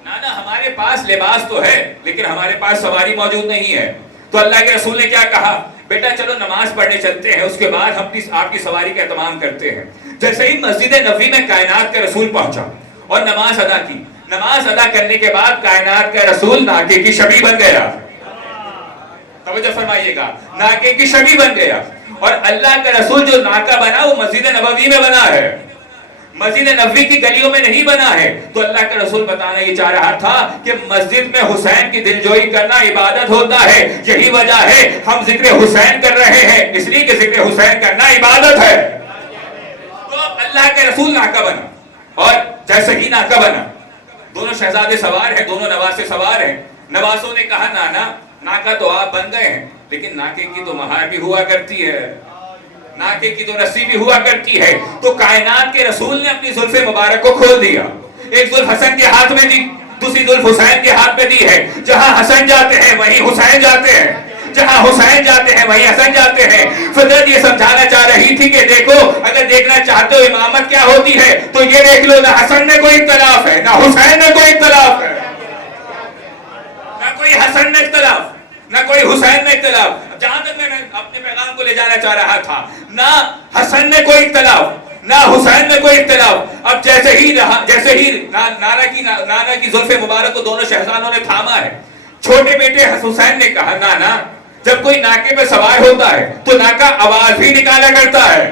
نانا ہمارے پاس لباس تو ہے لیکن ہمارے پاس سواری موجود نہیں ہے. تو اللہ کے رسول نے کیا کہا؟ بیٹا چلو نماز پڑھنے چلتے ہیں, اس کے بعد ہم آپ کی سواری کا اہتمام کرتے ہیں. جیسے ہی مسجد نبوی میں کائنات کا رسول پہنچا اور نماز ادا کی, نماز ادا کرنے کے بعد کائنات کا رسول ناکے کی شبیہ بن گیا. توجہ فرمائیے گا, ناکے کی شبیہ بن گیا. اور اللہ کا رسول جو ناکا بنا وہ مسجد نبوی میں بنا ہے, مسجد نبوی کی گلیوں میں نہیں بنا ہے. تو اللہ کا رسول بتانا یہ چاہ رہا تھا کہ مسجد میں حسین کی دلجوئی کرنا عبادت ہوتا ہے. یہی وجہ ہے ہم ذکر حسین کر رہے ہیں, اس لیے کہ ذکر حسین کرنا عبادت ہے. تو اب اللہ کے رسول ناکا بنا, اور جیسے ہی ناکا بنا دونوں شہزادے سوار ہیں، دونوں نواسے سوار ہیں. نواسوں نے کہا نانا ناکا تو آپ بن گئے ہیں، لیکن ناکے کی تو مہار بھی ہوا کرتی ہے، ناکے کی تو رسی بھی ہوا کرتی ہے. تو کائنات کے رسول نے اپنی زلف مبارک کو کھول دیا. ایک زلف حسن کے ہاتھ میں دی، دوسری زلف حسین کے ہاتھ میں دی ہے. جہاں حسن جاتے ہیں وہیں حسین جاتے ہیں، جہاں حسین جاتے ہیں وہیں حسن جاتے ہیں. فطرت یہ سمجھانا چاہ رہی تھی کہ دیکھو اگر دیکھنا چاہتے ہو امامت کیا ہوتی ہے تو یہ دیکھ لو، نہ حسن میں کوئی اختلاف ہے نہ حسین میں کوئی اختلاف ہے، نہ کوئی حسن میں اختلاف نہ کوئی حسین میں اختلاف. جہاں تک میں اپنے پیغام کو لے جانا چاہ رہا تھا، نہ حسن میں کوئی اختلاف نہ حسین میں کوئی اختلاف. اب جیسے ہی نانا کی زلف مبارک کو دونوں شہزادوں نے تھاما ہے، چھوٹے بیٹے حسین نے کہا نانا جب کوئی ناکے پہ سوار ہوتا ہے تو ناکا آواز بھی نکالا کرتا ہے،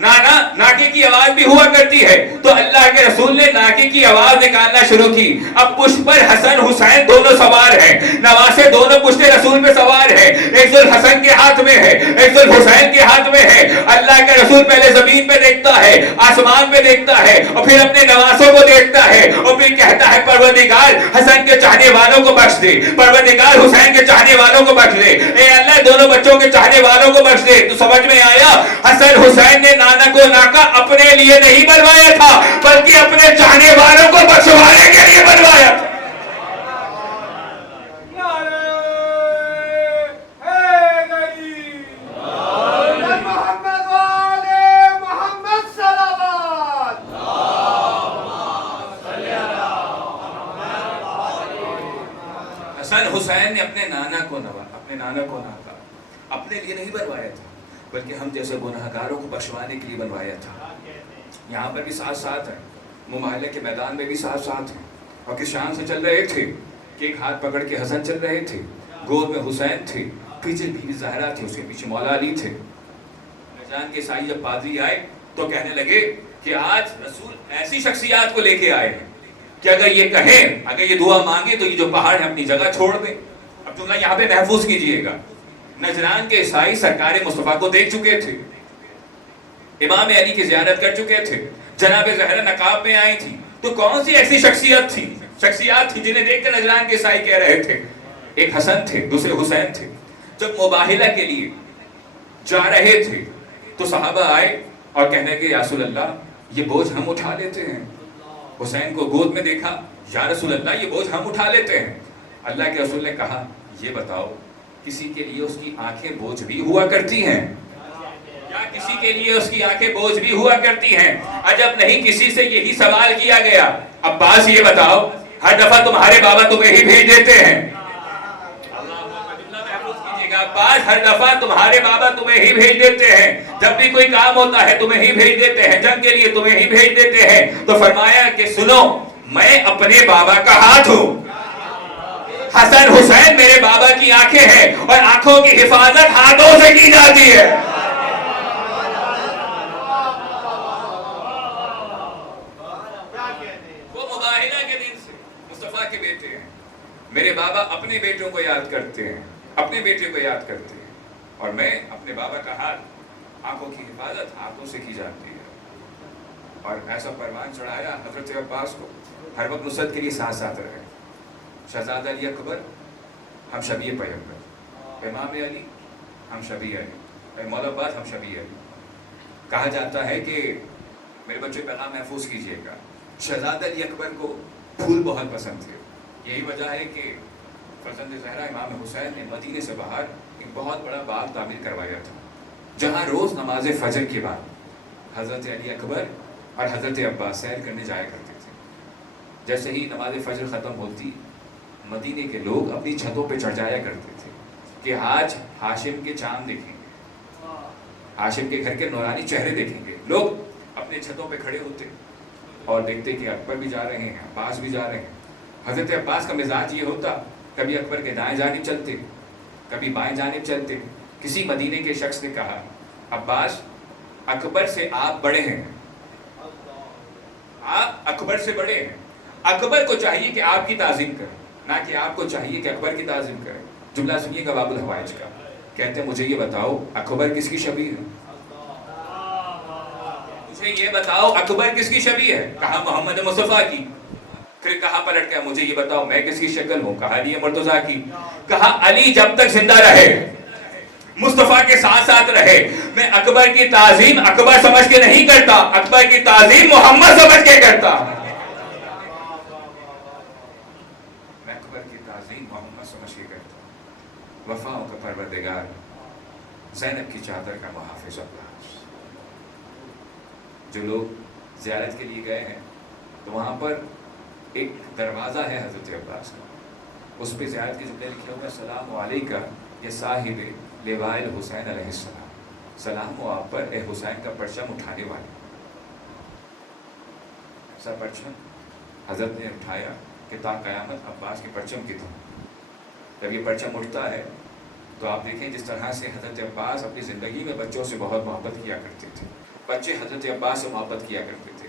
نانا ناکے کی آواز بھی ہوا کرتی ہے. تو اللہ کے رسول نے ناکے کی آواز نکالنا شروع کی. اب پشت پر حسن حسین دونوں سوار ہیں، نواسے دونوں پشت رسول پہ سوار ہیں. ایک ذل حسن کے ہاتھ میں ہے، ایک ذل حسین کے ہاتھ میں ہے. اللہ کا رسول پہلے زمین پہ دیکھتا ہے، آسمان پہ دیکھتا ہے، اور پھر اپنے نواسوں کو دیکھتا ہے، اور پھر کہتا ہے پروردگار حسن کے چاہنے والوں کو بخش دے، پروردگار حسین کے چاہنے والوں کو بخش دے، اے اللہ دونوں بچوں کے چاہنے والوں کو بخش دے. تو سمجھ میں آیا حسن حسین نے نانا کو ناکا اپنے لیے نہیں بنوایا تھا بلکہ اپنے چاہنے والوں کو بخشوانے کے لیے بنوایا تھا. حسن حسین نے اپنے نانا کو ناکا اپنے لیے نہیں بنوایا تھا بلکہ ہم جیسے گناہگاروں کو بخشوانے کے لیے بنوایا تھا. یہاں پر بھی ساتھ ساتھ ہیں، مماہلے کے میدان میں بھی ساتھ ساتھ ہیں، اور کس شان سے چل رہے تھے کہ ایک ہاتھ پکڑ کے حسن چل رہے تھے، گود میں حسین تھے، پیچھے بیوی زہرا تھی، اس کے پیچھے مولا علی تھے. نجران کے عیسائی جب پادری آئے تو کہنے لگے کہ آج رسول ایسی شخصیات کو لے کے آئے ہیں کہ اگر یہ کہیں، اگر یہ دعا مانگے تو یہ جو پہاڑ ہے اپنی جگہ چھوڑ دیں. اب جملہ یہاں پہ محفوظ کیجئے گا. نجران کے عیسائی سرکار مصطفیٰ کو دیکھ چکے تھے، امام علی کی زیارت کر چکے تھے، جناب زہرا نقاب میں آئی تھی. تو کون سی ایسی شخصیات تھی جنہیں دیکھ کر نجران کے عیسائی کہہ رہے تھے؟ ایک حسن تھے، دوسرے حسین تھے. جب مباہلہ کے لیے جا رہے تھے تو صحابہ آئے اور کہنے کہ یا رسول اللہ یہ بوجھ ہم اٹھا لیتے ہیں. حسین کو گود میں دیکھا، یا رسول اللہ یہ بوجھ ہم اٹھا لیتے ہیں. اللہ کے رسول نے کہا یہ بتاؤ کسی کے لیے اس کی آنکھیں بوجھ بھی ہوا کرتی ہیں یا کسی کے لیے اس کی آنکھیں بوجھ بھی ہوا کرتی ہیں؟ عجب نہیں کسی سے یہی سوال کیا گیا. عباس یہ بتاؤ ہر دفعہ تمہارے بابا تمہیں ہی بھیج دیتے ہیں، عباس ہر دفعہ تمہارے بابا تمہیں ہی بھیج دیتے ہیں، جب بھی کوئی کام ہوتا ہے تمہیں ہی بھیج دیتے ہیں، جنگ کے لیے تمہیں ہی بھیج دیتے ہیں. تو فرمایا کہ سنو میں اپنے بابا کا ہاتھ ہوں، حسن حسین میرے بابا کی آنکھیں ہیں، اور آنکھوں کی حفاظت ہاتھوں سے کی جاتی ہے. وہ مباہلہ کے دن سے مصطفیٰ کے بیٹے ہیں. میرے بابا اپنے بیٹوں کو یاد کرتے ہیں، اپنے بیٹے کو یاد کرتے ہیں، اور میں اپنے بابا کا ہاتھ، آنکھوں کی حفاظت ہاتھوں سے کی جاتی ہے. اور ایسا پروان چڑھایا حضرت عباس کو، ہر وقت نصرت کے لیے ساتھ ساتھ رہے. شہزادہ علی اکبر ہم شبیہ پیغمبر، امام علی ہم شبیہ علی، مولا عباس ہم شبیہ علی. کہا جاتا ہے کہ میرے بچے پیغام محفوظ کیجئے گا، شہزادہ علی اکبر کو پھول بہت پسند تھے. یہی وجہ ہے کہ فرزند زہرا امام حسین نے مدینے سے باہر ایک بہت بڑا باغ تعمیر کروایا تھا، جہاں روز نماز فجر کے بعد حضرت علی اکبر اور حضرت عباس سیر کرنے جایا کرتے تھے. جیسے ہی نماز فجر ختم ہوتی مدینے کے لوگ اپنی چھتوں پہ چڑھ جایا کرتے تھے کہ آج ہاشم کے چاند دیکھیں گے، ہاشم کے گھر کے نورانی چہرے دیکھیں گے. لوگ اپنے چھتوں پہ کھڑے ہوتے اور دیکھتے کہ اکبر بھی جا رہے ہیں، عباس بھی جا رہے ہیں. حضرت عباس کا مزاج یہ ہوتا کبھی اکبر کے دائیں جانب چلتے، کبھی بائیں جانب چلتے. کسی مدینے کے شخص نے کہا عباس اکبر سے آپ بڑے ہیں، آپ اکبر سے بڑے ہیں، اکبر کو چاہیے کہ آپ کی تعظیم کریں، نہ کہ آپ کو چاہیے کہ اکبر کی تعظیم کریں. جملہ سنیے گا باب الحوائج کا. کہتے ہیں مجھے یہ بتاؤ اکبر کس کی شبیہ ہے؟ مجھے یہ بتاؤ اکبر کس کی شبیہ ہے؟ کہا محمد مصطفیٰ کی. پھر کہا پلٹ کے مجھے یہ بتاؤ میں کس کی شکل ہوں؟ کہا علی مرتضیٰ کی. کہا علی جب تک زندہ رہے مصطفیٰ کے ساتھ ساتھ رہے میں اکبر کی تعظیم اکبر سمجھ کے نہیں کرتا، اکبر کی تعظیم محمد سمجھ کے کرتا. میں اکبر کی تعظیم محمد سمجھ کے کرتا. وفاؤں کا پروردگار، زینب کی چادر کا محافظ عباس. جو لوگ زیارت کے لیے گئے ہیں تو وہاں پر ایک دروازہ ہے حضرت عباس کا، اس پہ زیارت کے ذکر لکھا ہوا السلام علیکہ یا صاحب لواء الحسین علیہ السلام. سلام ہو آپ پر اے حسین کا پرچم اٹھانے والے. ایسا پرچم حضرت نے اٹھایا کہ تا قیامت عباس کے پرچم کی طرح. جب یہ پرچم اٹھتا ہے تو آپ دیکھیں جس طرح سے حضرت عباس اپنی زندگی میں بچوں سے بہت محبت کیا کرتے تھے، بچے حضرت عباس سے محبت کیا کرتے تھے.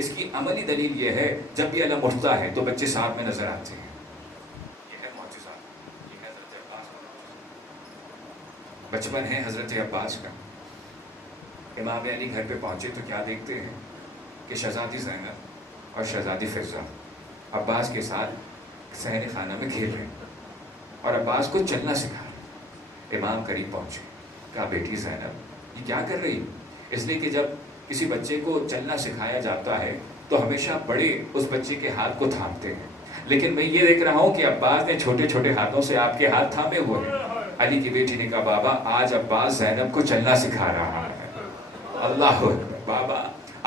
اس کی عملی دلیل یہ ہے جب بھی علم اٹھتا ہے تو بچے ساتھ میں نظر آتے ہیں. یہ ہے معجزہ، یہ ہے حضرت عباس کا معجزہ. بچپن ہے حضرت عباس کا. امام علی گھر پہ پہنچے تو کیا دیکھتے ہیں کہ شہزادی زینب اور شہزادی فضہ عباس کے ساتھ صحن خانہ میں کھیل رہے ہیں اور عباس کو چلنا سکھا رہے. امام قریب پہنچے، کہا بیٹی زینب یہ کیا کر رہی؟ اس لیے کہ جب کسی بچے کو چلنا سکھایا جاتا ہے تو ہمیشہ بڑے اس بچے کے ہاتھ کو تھامتے ہیں، لیکن میں یہ دیکھ رہا ہوں کہ عباس نے چھوٹے چھوٹے ہاتھوں سے آپ کے ہاتھ تھامے ہوئے ہیں. علی کی بیٹی نے کہا بابا آج عباس زینب کو چلنا سکھا رہا ہے. اللہ اکبر، بابا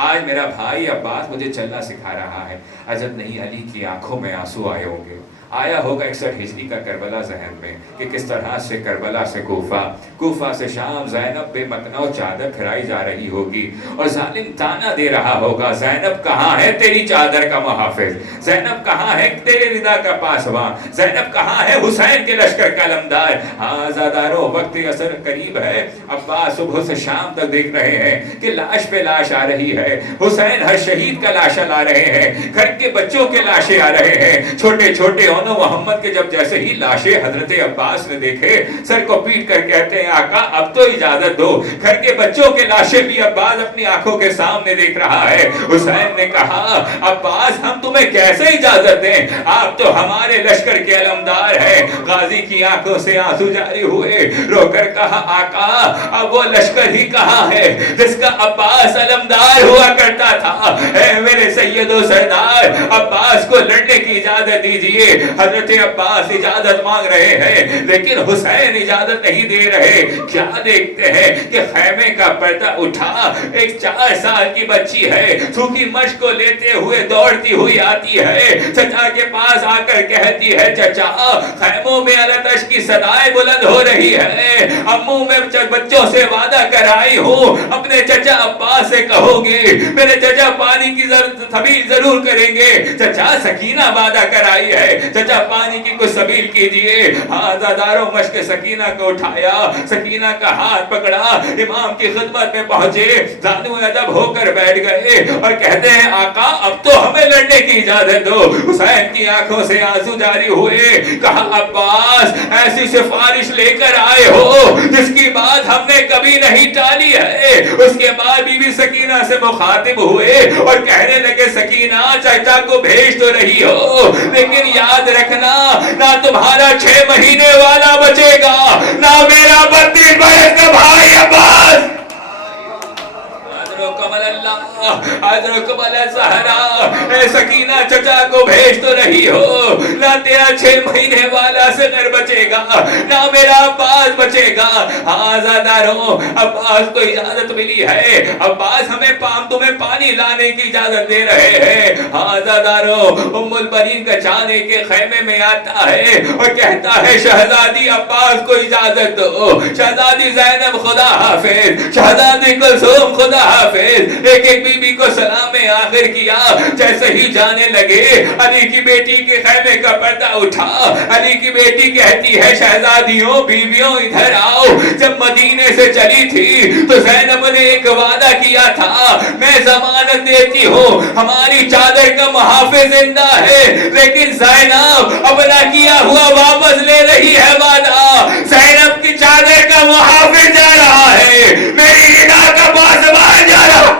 آج میرا بھائی عباس مجھے چلنا سکھا رہا ہے. عجب نہیں علی کی آنکھوں میں آنسو آئے ہوں گے. آیا ہوگا 61 ہجری کا کربلا ذہن میں کہ کس طرح سے کربلا سے کوفہ، کوفہ سے شام زینب بے متناؤ چادر پھیرائی جا رہی ہوگی اور ظالم تانا دے رہا ہوگا زینب کہاں ہے تیری چادر کا محافظ، زینب کہاں ہے تیرے ردا کا پاسواں، زینب کہاں ہے حسین کے لشکر کا علمدار. ہاں زادارو وقت اثر قریب ہے. عباس صبح سے شام تک دیکھ رہے ہیں کہ لاش پہ لاش آ رہی ہے. حسین ہر شہید کا لاشا لا رہے ہیں، گھر کے بچوں کے لاشیں آ رہے ہیں. چھوٹے چھوٹے محمد کے جب جیسے ہی لاشیں حضرت عباس نے دیکھے سر کو پیٹ کر کہتے ہیں آقا اب تو اجازت دو. گھر کے بچوں کے لاشیں بھی عباس اپنی آنکھوں کے سامنے دیکھ رہا ہے. حسین نے کہا عباس ہم تمہیں کیسے اجازت دیں، آپ تو ہمارے لشکر کے علمدار ہیں. غازی کی آنکھوں سے آنسو جاری ہوئے، رو کر کہا آقا اب وہ لشکر ہی کہاں ہے جس کا عباس علمدار ہوا کرتا تھا. اے میرے سید و سردار عباس کو لڑنے کی اجازت دیجئے. حضرت عباس اجازت مانگ رہے ہیں لیکن حسین اجازت نہیں دے رہے. کیا دیکھتے ہیں کہ خیمے کا پردہ اٹھا ایک 4 سال کی بچی ہے سوکھی مشق کو لیتے ہوئے دوڑتی ہوئی آتی ہے. چچا کے پاس آ کر کہتی ہے چچا خیموں میں الاتش کی صدائیں بلند ہو رہی ہے، امو میں بچوں سے وعدہ کر آئی ہوں اپنے چچا عباس سے کہو گے میرے چچا پانی کی سبیل ضرور کریں گے. چچا سکینہ وعدہ کر آئی ہے، چچا پانی کی کوئی سبیل کیجئے. ہاں زاداروں مشق سکینہ کو اٹھایا، سکینہ کا ہاتھ پکڑا، امام کی خدمت میں پہنچے، زانو ادب ہو کر بیٹھ گئے اور کہتے ہیں آقا اب تو ہمیں لڑنے کی اجازت دو. حسین کی آنکھوں سے آنسو جاری ہوئے. کہا عباس ایسی سفارش لے کر آئے ہو جس کی بات ہم نے کبھی نہیں ٹالی ہے. اس کے بعد بی بی سکینہ سے مخاطب ہوئے اور کہنے لگے سکینہ چچا کو بھیج تو رہی ہو لیکن یاد رکھنا نہ تمہارا 6 مہینے والا بچے گا نہ میرا 32 برس کا بھائی عباس. کمل اللہ حضر کمل زہرا اے سکینہ چچا کو بھیج تو رہی ہو، نہ تیرا 6 مہینے والا صغر بچے گا نہ میرا عباس بچے گا. ہاں زاداروں عباس کو اجازت ملی ہے، عباس ہمیں تمہیں پانی لانے کی اجازت دے رہے ہیں. ہاں زاداروں ام البنین کا چانے کے خیمے میں آتا ہے اور کہتا ہے شہزادی عباس کو اجازت دو، شہزادی زینب خدا حافظ، شہزادی کلثوم خدا حافظ. ایک ایک بی بی کو سلام آخر کیا. جیسے ہی جانے لگے علی کی بیٹی کے خیمے کا پردہ اٹھا. علی کی بیٹی کہتی ہے شہزادیوں بیویوں ادھر آؤ. جب مدینے سے چلی تھی تو زینب نے ایک وعدہ کیا تھا میں ضمانت دیتی ہوں ہماری چادر کا محافظ زندہ ہے، لیکن زینب اپنا کیا ہوا واپس لے رہی ہے وعدہ. زینب کی چادر کا محافظ جا رہا ہے، میری ردا کا پاسبان جا رہا.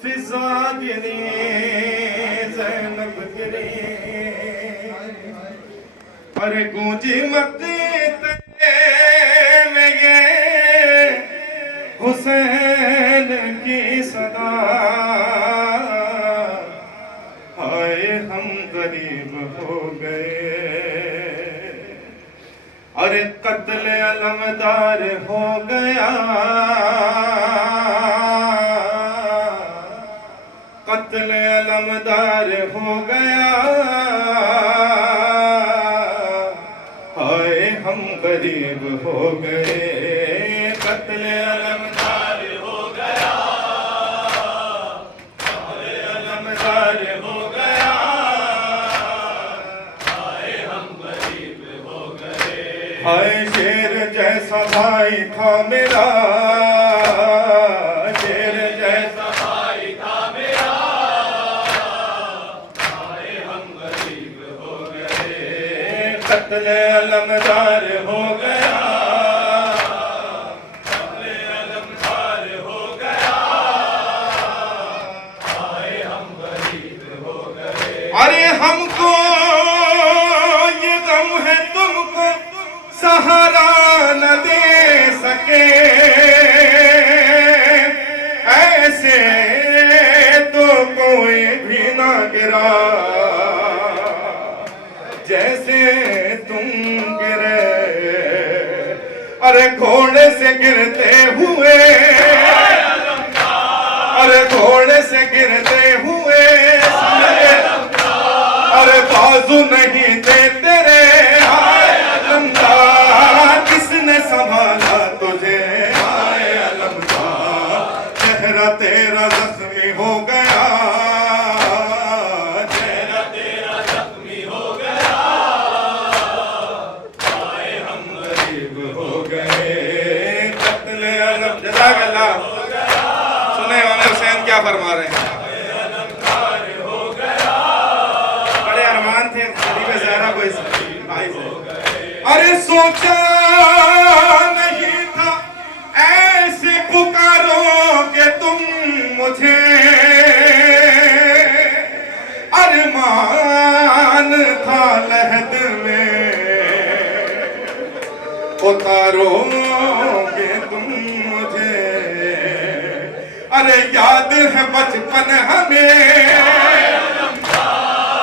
فضا گری زینب گری پر گونجی مکے میں یہ حسین کی صدا ہائے ہم غریب ہو گئے اور قتل علمدار ہو گیا قتل علمدار ہو گیا ہائے ہم غریب ہو گئے قتل علمدار ہو گیا قتل علمدار ہو گیا ہائے ہم غریب ہو گئے ہائے شیر جیسا بھائی تھا میرا شیر جیسا بھائی تھا میرا ہائے ہم غریب ہو گئے قتل علمدار ہو گیا قتل علمدار ہو گیا ہائے ہم غریب ہو گئے ارے ہم کو یہ غم ہے تم کو سہارا نہ دے سکے ایسے تو کوئی بھی نہ گرا جیسے تم گرے ارے گھوڑے سے گرتے ہوئے ارے گھوڑے سے گرتے ہوئے ارے بازو نہیں تھے تیرے علمدار کس نے سنبھالا تجھے آئے علمدار چہرہ تیرا زخمی ہو گیا چہرہ تیرا زخمی ہو گیا آئے ہم غریب ہو گئے قتل علم جزاک اللہ سنیں امام حسین کیا فرما رہے ہیں بڑے ارمان تھے حبیب زہرا کو اس بھائی سے ارے سوچا نہیں تھا ایسے پکارو کہ تم مجھے ارمان تھا لحد میں اتارو کہ تم مجھے ارے یاد ہے بچپن ہمیں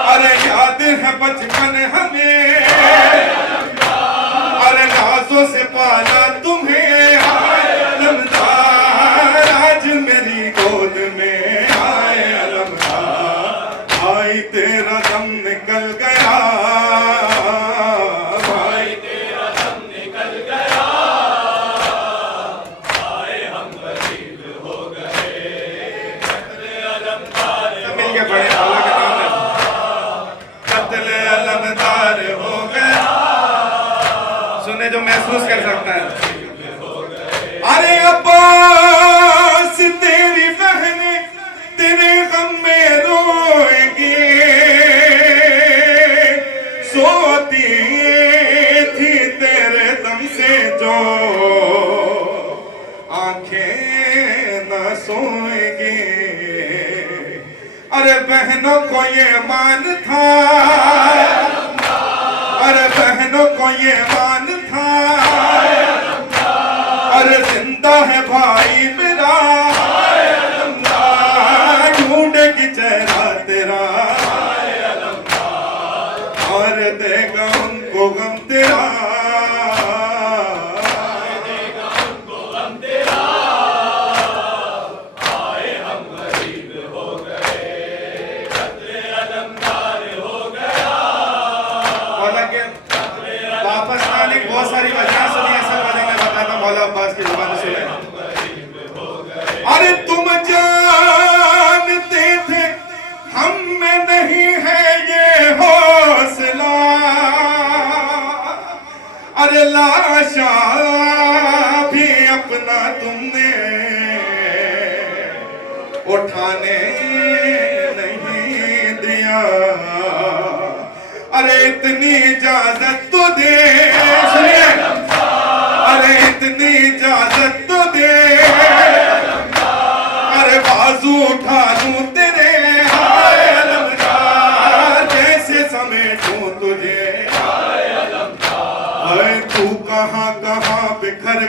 ارے یاد ہے بچپن ہمیں ارے نازوں سے پالا تمہیں آئے علمدار آج میری گود میں آئے علمدار بھائی تیرا دم نکل گیا بھائی تیرا دم نکل گیا آئے ہم غریب ہو گئے قتل علمدار مل کے بڑے اللہ کے نام ہے قتل علمدار ہو گیا سنے جو محسوس کر سکتا ہے ارے عباس تیری بہنیں تیرے غم میں روئیں گی سوتی تھی تیرے دم سے جو آنکھیں نہ سوئیں گی ارے بہنوں کو یہ مان تھا ارے بہنوں کو یہ مان تھا ارے زندہ ہے بھائی میرا ڈھونڈے کی چہرہ تیرا اور دے گا ان کو غم تیرا آئے ہم غریب ہو گئے قتل علمدار ہو گیا واپس آنے کی بہت ساری وجہ سنی اصل وجہ میں بتاتا مولا عباس کی زبان سنے ارے تم جانتے تھے ہم میں نہیں ہے یہ حوصلہ ارے لاشا بھی اپنا تم نے اٹھانے نہیں دیا ارے اتنی اجازت تو دے سنیے ارے اتنی اجازت تو دے ارے بازو اٹھا